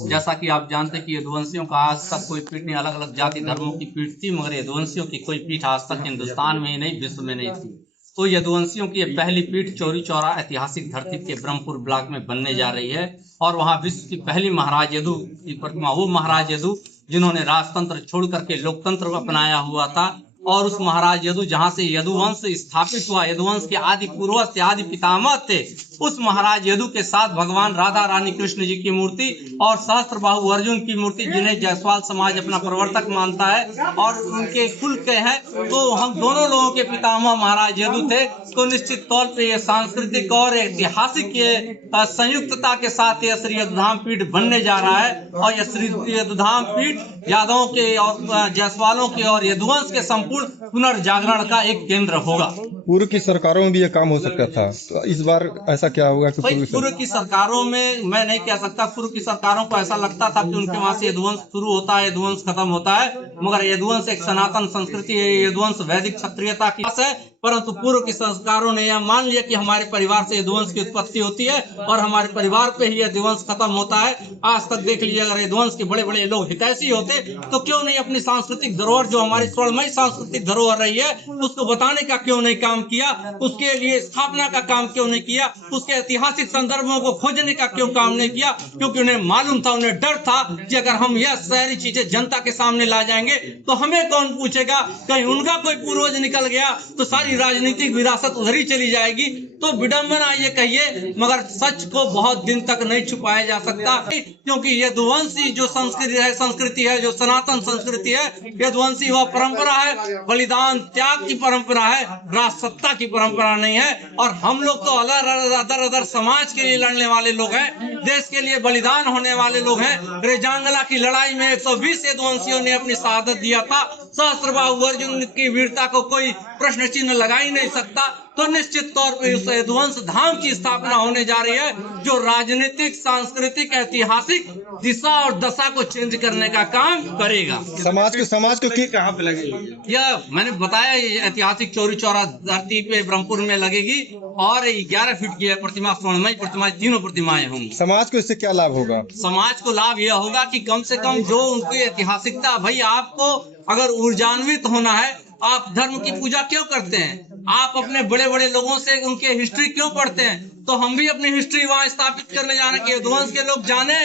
जैसा कि आप जानते हैं कि यदुवंशियों का आज तक कोई पीठ नहीं, अलग अलग जाति धर्मों की पीठ थी, मगर यदुवंशियों की कोई पीठ आज तक हिंदुस्तान में ही नहीं, विश्व में नहीं थी। तो यदुवंशियों की ये पहली पीठ चौरी चौरा ऐतिहासिक धरती के ब्रह्मपुर ब्लॉक में बनने जा रही है। और वहाँ विश्व की पहली महाराज यदु की प्रतिमा, वो महाराज यदु जिन्होंने राजतंत्र छोड़ करके लोकतंत्र अपनाया हुआ था, और उस महाराज यदु जहाँ से यदुवंश स्थापित हुआ, यदुवंश के आदि पूर्वज थे, आदि पितामह थे, उस महाराज यदु के साथ भगवान राधा रानी कृष्ण जी की मूर्ति और सहस्त्रबाहु अर्जुन की मूर्ति, जिन्हें जायसवाल समाज अपना प्रवर्तक मानता है और उनके कुल के हैं, तो हम दोनों लोगों के पितामह महाराज यदु थे। तो निश्चित तौर पे ये सांस्कृतिक और ऐतिहासिक संयुक्तता के साथ ये श्री यदुधाम पीठ बनने जा रहा है। और यह श्री यदुधाम पीठ यादवों के और जायसवालों के और यदुवंश के संपूर्ण पुनर्जागरण का एक केंद्र होगा। पूर्व की सरकारों में भी ये काम हो सकता था, तो इस बार ऐसा क्या होगा कि पूर्व की सरकारों में मैं नहीं कह सकता। पूर्व की सरकारों को ऐसा लगता था कि उनके वहां से यदुवंश शुरू होता है, यदुवंश खत्म होता है, मगर यदुवंश एक सनातन संस्कृति है, यदुवंश वैदिक क्षत्रियता की है। परंतु पूर्व की संस्कारों ने यह मान लिया कि हमारे परिवार से यदुवंश की उत्पत्ति होती है और हमारे परिवार पे ही यदुवंश खत्म होता है। आज तक देख लीजिए, अगर यदुवंश के बड़े बड़े लोग हितैषी होते तो क्यों नहीं अपनी सांस्कृतिक धरोहर, जो हमारी स्वर्णमयी सांस्कृतिक धरोहर रही है, उसको बताने का क्यों नहीं काम किया, उसके लिए स्थापना का काम क्यों नहीं किया, उसके ऐतिहासिक संदर्भों को खोजने का क्यों काम नहीं किया? क्योंकि उन्हें मालूम था, उन्हें डर था कि अगर हम यह सारी चीजें जनता के सामने ला जाएंगे तो हमें कौन पूछेगा, कहीं उनका कोई पूर्वज निकल गया तो सारी राजनीतिक विरासत उधर ही चली जाएगी। तो विडंबना ये कहिए, मगर सच को बहुत दिन तक नहीं छुपाया जा सकता, क्योंकि यदुवंशी जो संस्कृति है, जो सनातन संस्कृति है, यदुवंशी वह परंपरा है, बलिदान त्याग की परंपरा है, राजसत्ता की परंपरा नहीं है। और हम लोग तो अदर समाज के लिए लड़ने वाले लोग हैं, देश के लिए बलिदान होने वाले लोग हैं। रेजांगला की लड़ाई में 120 यदुवंशियों ने अपनी शहादत दिया था। सहस्त्रबाहु अर्जुन की वीरता को कोई प्रश्न चिन्ह लगा ही नहीं सकता। तो निश्चित तौर पर उस यदुवंश धाम की स्थापना होने जा रही है, जो राजनीतिक, सांस्कृतिक, ऐतिहासिक दिशा और दशा को चेंज करने का काम करेगा। समाज को कहाँ पे लगेगी? यह मैंने बताया, ऐतिहासिक चौरी चौरा धरती पे ब्रह्मपुर में लगेगी और 11 फीट की प्रतिमा, स्वर्णमयी प्रतिमा, तीनों प्रतिमाएं होंगी। समाज को इससे क्या लाभ होगा? समाज को लाभ यह होगा कि कम से कम जो उनकी ऐतिहासिकता, भाई आपको अगर ऊर्जान्वित होना है, आप धर्म की पूजा क्यों करते हैं? आप अपने बड़े बड़े लोगों से उनके हिस्ट्री क्यों पढ़ते हैं? तो हम भी अपनी हिस्ट्री वहां स्थापित करने जा रहे हैं कि यदुवंश के लोग जाने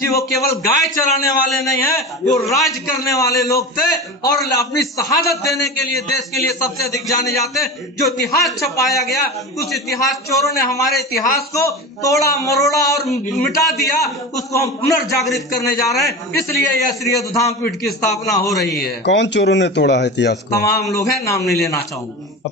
कि वो केवल गाय चराने वाले नहीं है, वो राज करने वाले लोग थे और अपनी शहादत देने के लिए, देश के लिए सबसे अधिक जाने जाते हैं। जो इतिहास छपाया गया, उस इतिहास चोरों ने हमारे इतिहास को तोड़ा मरोड़ा और मिटा दिया, उसको हम पुनर्जागृत करने जा रहे हैं। इसलिए यह श्री यदुधाम पीठ की स्थापना हो रही है। कौन चोरों ने तोड़ा है इतिहास को? तमाम लोग हैं, नाम नहीं लेना चाहूंगा।